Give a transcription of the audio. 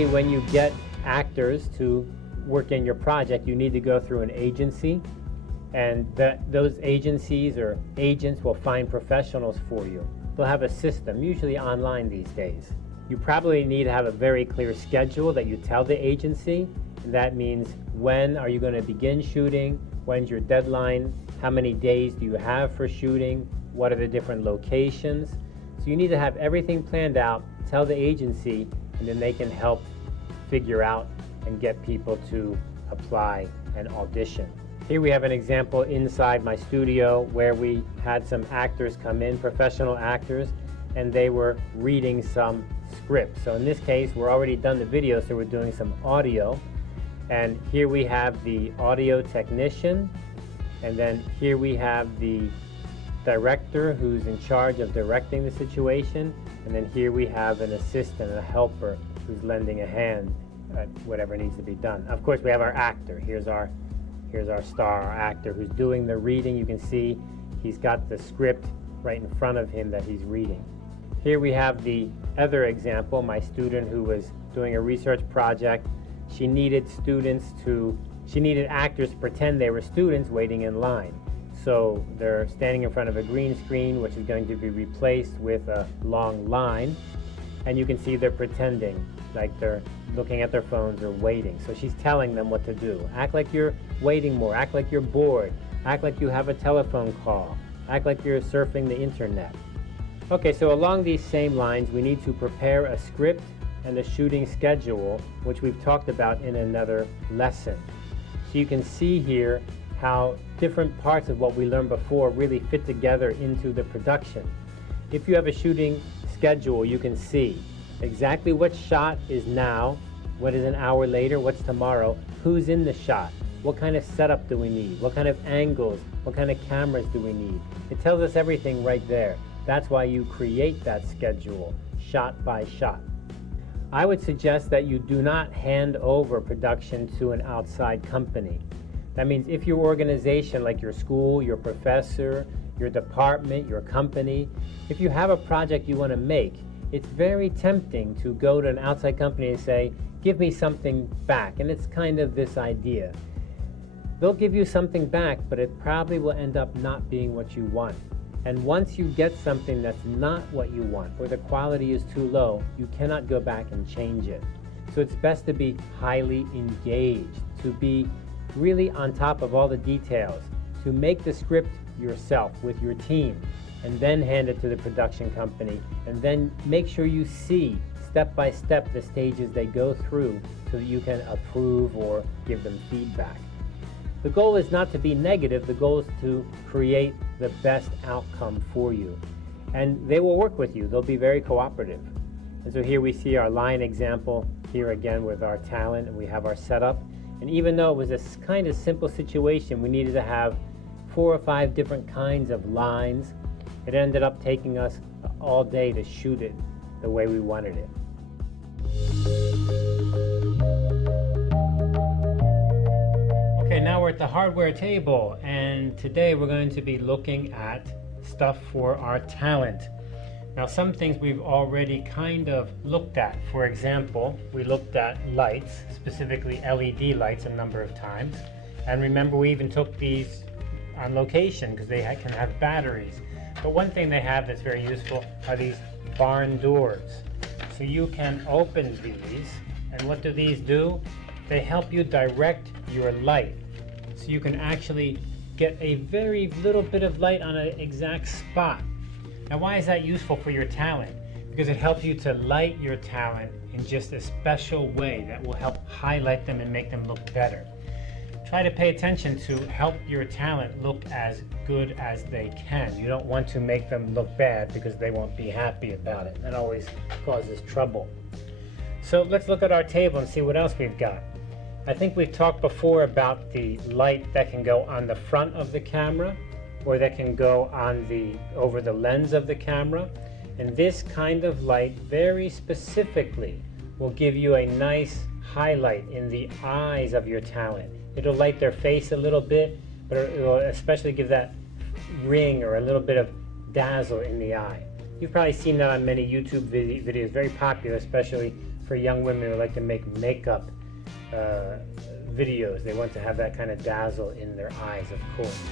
Usually when you get actors to work in your project, you need to go through an agency, and those agencies or agents will find professionals for you. They'll have a system, usually online these days. You probably need to have a very clear schedule that you tell the agency, and that means when are you going to begin shooting, when's your deadline, how many days do you have for shooting, what are the different locations. So you need to have everything planned out, tell the agency, and then they can help figure out and get people to apply and audition. Here we have an example inside my studio where we had some actors come in, professional actors, and they were reading some scripts. So in this case, we're already done the video, so we're doing some audio. And here we have the audio technician, and then here we have the director who's in charge of directing the situation, and then here we have an assistant, a helper, who's lending a hand at whatever needs to be done. Of course, we have our actor. Here's our star, our actor, who's doing the reading. You can see he's got the script right in front of him that he's reading. Here we have the other example, my student who was doing a research project. She needed actors to pretend they were students waiting in line. So they're standing in front of a green screen, which is going to be replaced with a long line. And you can see they're pretending like they're looking at their phones or waiting. So she's telling them what to do. Act like you're waiting more. Act like you're bored. Act like you have a telephone call. Act like you're surfing the internet. Okay, so along these same lines, we need to prepare a script and a shooting schedule, which we've talked about in another lesson. So you can see here how different parts of what we learned before really fit together into the production. If you have a shooting schedule, you can see exactly what shot is now, what is an hour later, what's tomorrow, who's in the shot, what kind of setup do we need, what kind of angles, what kind of cameras do we need. It tells us everything right there. That's why you create that schedule, shot by shot. I would suggest that you do not hand over production to an outside company. That means if your organization, like your school, your professor, your department, your company, if you have a project you want to make, it's very tempting to go to an outside company and say, give me something back. And it's kind of this idea. They'll give you something back, but it probably will end up not being what you want. And once you get something that's not what you want, or the quality is too low, you cannot go back and change it. So it's best to be highly engaged, to be really on top of all the details, to make the script yourself with your team, and then hand it to the production company, and then make sure you see step by step the stages they go through so that you can approve or give them feedback. The goal is not to be negative, the goal is to create the best outcome for you. And they will work with you, they'll be very cooperative. And so here we see our line example, here again with our talent, and we have our setup. And even though it was a kind of simple situation, we needed to have 4 or 5 different kinds of lines. It ended up taking us all day to shoot it the way we wanted it. Okay, now we're at the hardware table, and today we're going to be looking at stuff for our talent. Now, some things we've already kind of looked at. For example, we looked at lights, specifically LED lights, a number of times. And remember, we even took these on location because they can have batteries. But one thing they have that's very useful are these barn doors. So you can open these, and what do these do? They help you direct your light. So you can actually get a very little bit of light on an exact spot. Now, why is that useful for your talent? Because it helps you to light your talent in just a special way that will help highlight them and make them look better. Try to pay attention to help your talent look as good as they can. You don't want to make them look bad because they won't be happy about it. That always causes trouble. So let's look at our table and see what else we've got. I think we've talked before about the light that can go on the front of the camera, or that can go on over the lens of the camera. And this kind of light very specifically will give you a nice highlight in the eyes of your talent. It'll light their face a little bit, but it will especially give that ring or a little bit of dazzle in the eye. You've probably seen that on many YouTube videos, very popular, especially for young women who like to make makeup videos. They want to have that kind of dazzle in their eyes, of course.